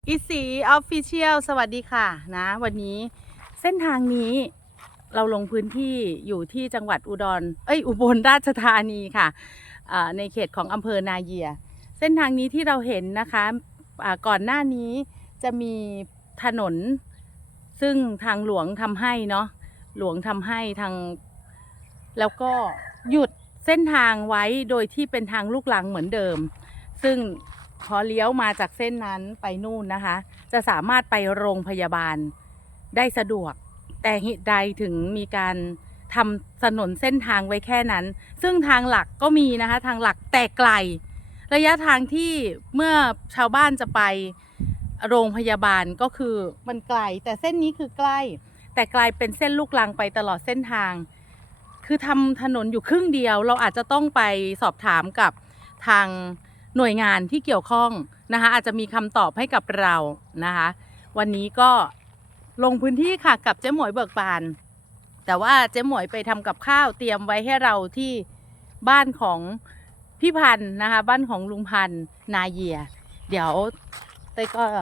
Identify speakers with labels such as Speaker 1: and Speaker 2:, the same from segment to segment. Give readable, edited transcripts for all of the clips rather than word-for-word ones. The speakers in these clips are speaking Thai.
Speaker 1: อีสีออฟฟิเชียลสวัสดีค่ะนะวันนี้เส้นทางนี้เราลงพื้นที่อยู่ที่จังหวัดอุบลราชธานีค่ะในเขตของอำเภอนาเยียเส้นทางนี้ที่เราเห็นนะคะก่อนหน้านี้จะมีถนนซึ่งทางหลวงทำให้เนาะหลวงทำให้ทางแล้วก็หยุดเส้นทางไว้โดยที่เป็นทางลูกรังเหมือนเดิมซึ่งพอเลี้ยวมาจากเส้นนั้นไปนู่นนะคะจะสามารถไปโรงพยาบาลได้สะดวกแต่เหตุใดถึงมีการทำถนนเส้นทางไว้แค่นั้นซึ่งทางหลักก็มีนะคะทางหลักแต่ไกลระยะทางที่เมื่อชาวบ้านจะไปโรงพยาบาลก็คือมันไกลแต่เส้นนี้คือใกล้แต่กลายเป็นเส้นลูกรังไปตลอดเส้นทางคือทำถนนอยู่ครึ่งเดียวเราอาจจะต้องไปสอบถามกับทางหน่วยงานที่เกี่ยวข้องนะคะอาจจะมีคำตอบให้กับเรานะคะวันนี้ก็ลงพื้นที่ค่ะกับเจ๊หมวยเบิกบานแต่ว่าเจ๊หมวยไปทำกับข้าวเตรียมไว้ให้เราที่บ้านของพี่พันธ์นะคะบ้านของลุงพันธ์นาเยียเดี๋ยวเต้ยก็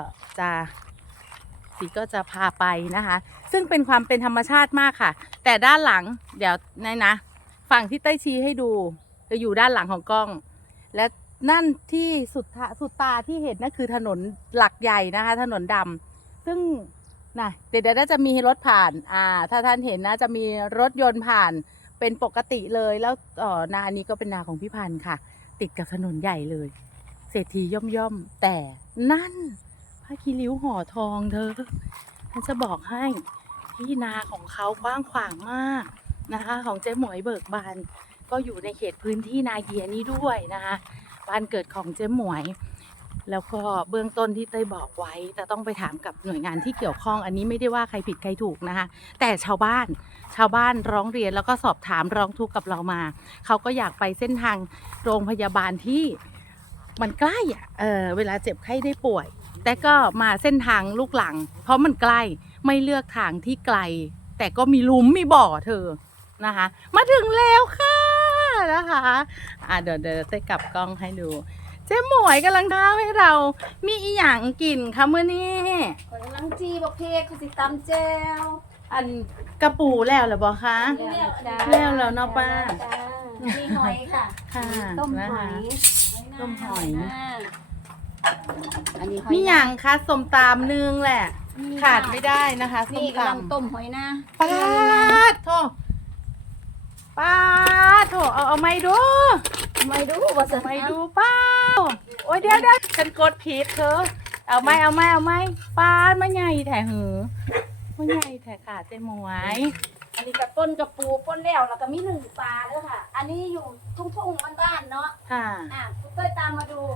Speaker 1: จะพาไปนะคะซึ่งเป็นความเป็นธรรมชาติมากค่ะแต่ด้านหลังเดี๋ยวนะฝั่งที่เต้ยชี้ให้ดูจะอยู่ด้านหลังของกล้องและนั่นที่สุดตาที่เห็นนั่นคือถนนหลักใหญ่นะคะถนนดำซึ่งนะเดี๋ยวน่าจะมีรถผ่านถ้าท่านเห็นนะจะมีรถยนต์ผ่านเป็นปกติเลยแล้วนานี้ก็เป็นนาของพี่พันธ์ค่ะติดกับถนนใหญ่เลยเศรษฐีย่อมแต่นั่นผ้าคีริ้วห่อทองเธอฉันจะบอกให้ที่นาของเขากว้างขวางมากนะคะของเจ๊หมวยเบิกบานก็อยู่ในเขตพื้นที่นาเยียนี้ด้วยนะคะบ้านเกิดของเจ๊หมวยแล้วก็เบื้องต้นที่เต้ยบอกไว้แต่ต้องไปถามกับหน่วยงานที่เกี่ยวข้องอันนี้ไม่ได้ว่าใครผิดใครถูกนะคะแต่ชาวบ้านร้องเรียนแล้วก็สอบถามร้องทุกข์กับเรามาเขาก็อยากไปเส้นทางโรงพยาบาลที่มันใกล้เวลาเจ็บไข้ได้ป่วยแต่ก็มาเส้นทางลูกหลังเพราะมันใกล้ไม่เลือกทางที่ไกลแต่ก็มีหลุมมีบ่อเธอนะคะมาถึงแล้วค่ะนะคะเดี๋ยวเต้ยกลับกล้องให้ดูเจ๊หมวยกำลังท้าให้เรามีอีหยังกินคะมื้อนี้
Speaker 2: กำลังจีบอกเพกสิตำแจว
Speaker 1: อันกระปูแล้วเหรอบอกคะแล้วเนาะป้า
Speaker 2: มีหอยค่ะ
Speaker 1: ค่ะ
Speaker 2: ต้มหอยอันนี้
Speaker 1: มีหยังคะส้มตำนึงแหละขาดไม่ได้นะคะส้มตำ
Speaker 2: ต้มหอยนะ
Speaker 1: ป้าโถเอาไม่ดู
Speaker 2: ว่าจะ
Speaker 1: ไม่ดูป้าโอ้ยเดี๋ยวฉันกดผิดเธอเอาไม่ป้าไม่ใหญ่แถหือไม่ใหญ่แถขาเจ๊หมวย
Speaker 2: อันนี้กับป้นกระปูป้นแล้วก็มีหนึ่งปลาด้วยค่ะอันนี้อยู่ทุ่งบ้านเนาะ
Speaker 1: ค่ะ
Speaker 2: คุณเต้ยตามมาดู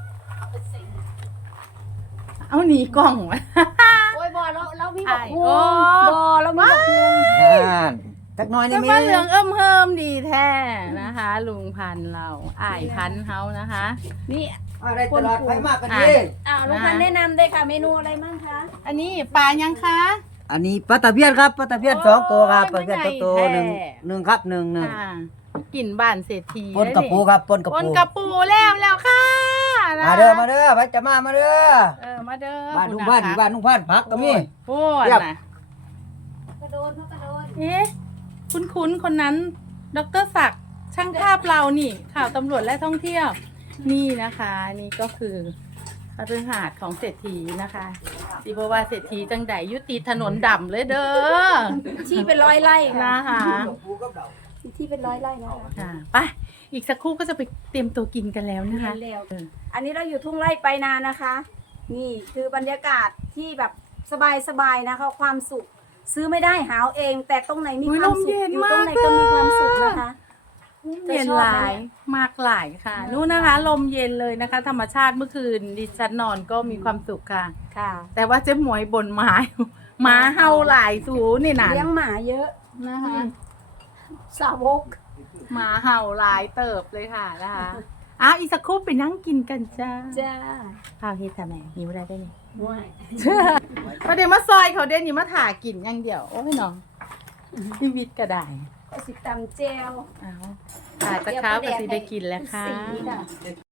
Speaker 1: เอาหนีกล้องวะ
Speaker 2: โอ้ยบอแล้วมีบอกงูแล้วมีบอกงู
Speaker 3: สักน้อยนี่
Speaker 1: มีเหลืองเฮิมดีแท้นะคะลุงพันเราพันเฮานะคะ
Speaker 3: นี่อะไรตลอดไปมากกันดี
Speaker 2: ลุงพันแนะนำได้ค่ะเมนูอะไรบ้างคะ
Speaker 1: อันนี้ปลายังคะ
Speaker 3: อันนี้ปลาตะเพียนครับปลาตะเพียน2 ตัวครับปลาตะเพียนตัวหนึ่งครับหนึ่ง
Speaker 1: กลิ่นบ้านเศรษฐี
Speaker 3: ปนกระปูครับปนกระ
Speaker 1: ปูแล้วค่ะ
Speaker 3: มาเด้อไปจะมาเด้อ
Speaker 1: มาเด้อ
Speaker 3: บ้านลุงพันพักก็มี
Speaker 1: โอ้นะ
Speaker 2: กระโดด
Speaker 1: คุ้นคนนั้นดร.ศักดิ์ช่างภาพเรานี่ข่าวตำรวจและท่องเที่ยวนี่นะคะนี่ก็คือคฤหาสน์ของเศรษฐีนะคะสิบว่าเศรษฐีจังใดยุติถนนดำเลยเด้อ
Speaker 2: ที่เป็นร้อยไร่
Speaker 1: นะคะ
Speaker 2: ที่เป็นร้อยไร่นะคะ
Speaker 1: ไปอีกสักครู่ก็จะไปเตรียมตัวกินกันแล้วนะคะ
Speaker 2: อันนี้เราอยู่ทุ่งไร่ไปนานะคะ นี่คือบรรยากาศที่แบบสบายนะคะความสุขซื้อไม่ได้หาเองแต่ตรงไหนมีความสุขอยู่ตรงไหนก็มีความสุขนะคะ
Speaker 1: เย็นหลายมากหลายค่ะนู่นนะคะลมเย็นเลยนะคะธรรมชาติเมื่อคืนดิฉันนอนก็มีความสุขค่ะแต่ว่าเจ๊หมวยบ่นหมาเห่าหลายสูนี่นะ
Speaker 2: เลี้ยงหมาเยอะ
Speaker 1: นะคะ
Speaker 2: สาวก
Speaker 1: หมาเห่าหลายเติบเลยค่ะนะคะอีกสักครู่ไปนั่งกินกันจ้าข้าวเฮ็ดทำไมหิวอะไรได้เนี่ยประเดี๋ยวมาซอยเขาเด่นอยู่มาถ่ากินอย่างเดียวโอ้ยน้องชีวิตก็ได้
Speaker 2: สิตำเจล
Speaker 1: จะข้าวก็สิได้กินแล้วค่ะ